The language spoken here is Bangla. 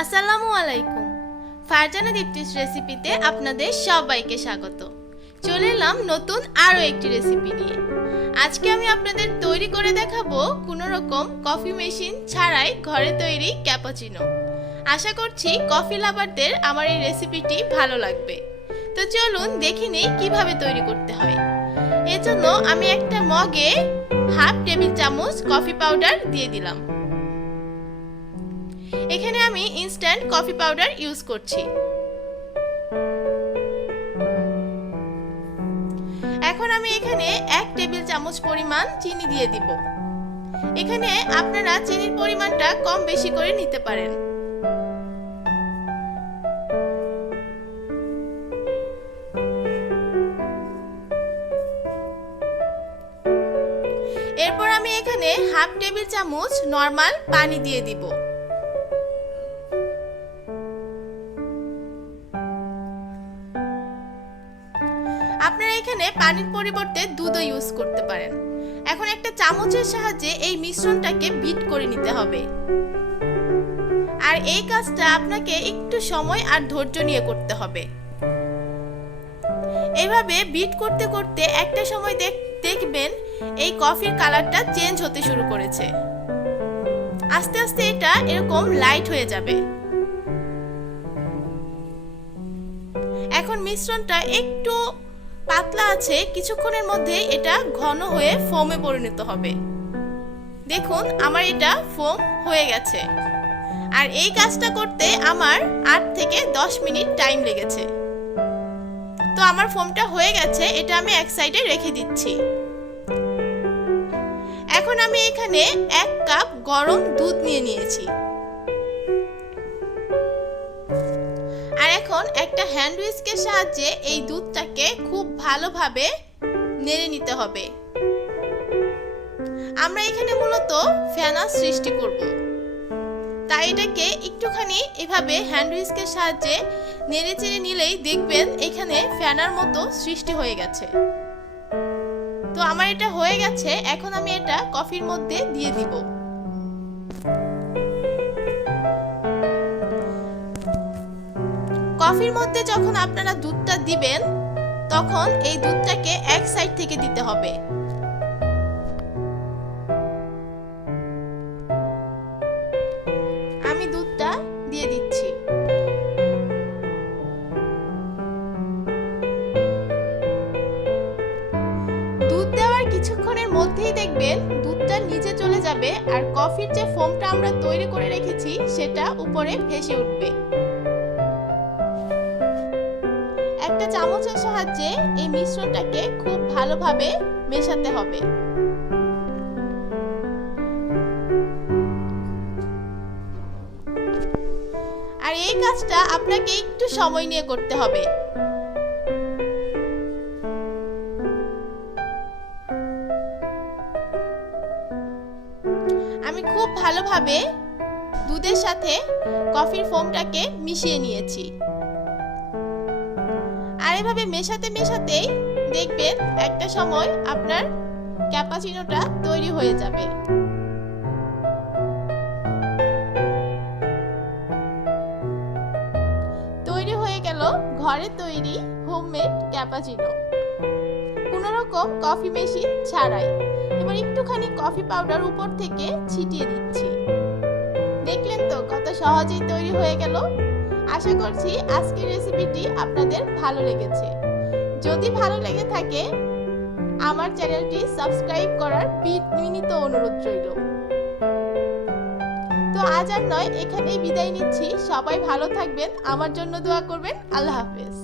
আসসালামু আলাইকুম। ফারজানা দীপ্তিস রেসিপিতে আপনাদের সবাইকে স্বাগত। চলে এলাম নতুন আরও একটি রেসিপি নিয়ে। আজকে আমি আপনাদের তৈরি করে দেখাবো কোনো রকম কফি মেশিন ছাড়াই ঘরে তৈরি ক্যাপাচিনো। আশা করছি কফি লাভারদের আমার এই রেসিপিটি ভালো লাগবে। তো চলুন দেখে নিই কীভাবে তৈরি করতে হয়। এজন্য আমি একটা মগে হাফ টেবিল চামচ কফি পাউডার দিয়ে দিলাম। এখানে আমি ইনস্ট্যান্ট কফি পাউডার ইউজ করছি। এখন আমি এখানে 1 টেবিল চামচ পরিমাণ চিনি দিয়ে দিব। এখানে আপনারা চিনির পরিমাণটা কম বেশি করে নিতে পারেন। এরপর আমি এখানে হাফ টেবিল চামচ নরমাল পানি দিয়ে দিব। আপনারা এখানে পানির পরিবর্তে দুধও ইউজ করতে পারেন। এখন একটা চামচের সাহায্যে এই মিশ্রণটাকে বিট করে নিতে হবে। আর এই কাজটা আপনাকে একটু সময় আর ধৈর্য নিয়ে করতে হবে। এইভাবে বিট করতে করতে একটা সময় দেখবেন এই কফির কালারটা চেঞ্জ হতে শুরু করেছে। আস্তে আস্তে এটা এরকম লাইট হয়ে যাবে। এখন মিশ্রণটা একটু পাতলা আছে, কিছুক্ষণের মধ্যে এটা ঘন হয়ে ফোমে পরিণত হবে। দেখুন আমার এটা ফোম হয়ে গেছে। আর এই কাজটা করতে আমার 8 থেকে 10 মিনিট টাইম লেগেছে। তো আমার ফোমটা হয়ে গেছে, এটা আমি এক সাইডে রেখে দিচ্ছি। এখন আমি এখানে 1 কাপ গরম দুধ নিয়ে নিয়েছি। আর এখন একটা হ্যান্ড হুইস্কের সাহায্যে এই দুধটাকে খুব ভালোভাবে নেড়ে নিতে হবে। আমরা এখানে মূলত ফেনা সৃষ্টি করব, তাই এটাকে একটুখানি এভাবে হ্যান্ড হুইস্কের সাহায্যে নেড়ে চেড়ে নিলেই দেখবেন এখানে ফেনার মতো সৃষ্টি হয়ে গেছে। তো আমার এটা হয়ে গেছে। এখন আমি এটা কফির মধ্যে দিয়ে দিব। কফির মধ্যে যখন আপনারা দুধটা দিবেন তখন এই দুধটাকে এক সাইড থেকে দিতে হবে। আমি দুধটা দিয়ে দিচ্ছি। দুধ দেওয়ার কিছুক্ষণের মধ্যেই দেখবেন দুধটা নিচে চলে যাবে আর কফির যে ফোমটা আমরা তৈরি করে রেখেছি সেটা উপরে ভেসে উঠবে। একটা চামচের সাহায্যে এই মিশ্রণটাকে খুব ভালোভাবে মেশাতে হবে। আর এই কাজটা আপনাকে একটু সময় নিয়ে করতে হবে। আমি খুব ভালোভাবে দুধের সাথে কফির ফোমটাকে মিশিয়ে নিয়েছি। আর এভাবে মেশাতে মেশাতেই দেখবেন একটা সময় আপনার ক্যাপাচিনোটা তৈরি হয়ে যাবে। তৈরি হয়ে গেল ঘরে তৈরি হোমমেড ক্যাপাচিনো, কোনো রকম কফি মেশিন ছাড়াই। এবার একটুখানি কফি পাউডার উপর থেকে ছিটিয়ে দিচ্ছি। দেখলেন তো কত সহজেই তৈরি হয়ে গেল। আশা করছি আজকের রেসিপিটি আপনাদের ভালো লেগেছে। যদি ভালো লেগে থাকে আমার চ্যানেলটি সাবস্ক্রাইব করার বিনীত অনুরোধ রইল। তো আজ আর নয়, এখানেই বিদায় নিচ্ছি। সবাই ভালো থাকবেন, আমার জন্য দোয়া করবেন। আল্লাহ হাফেজ।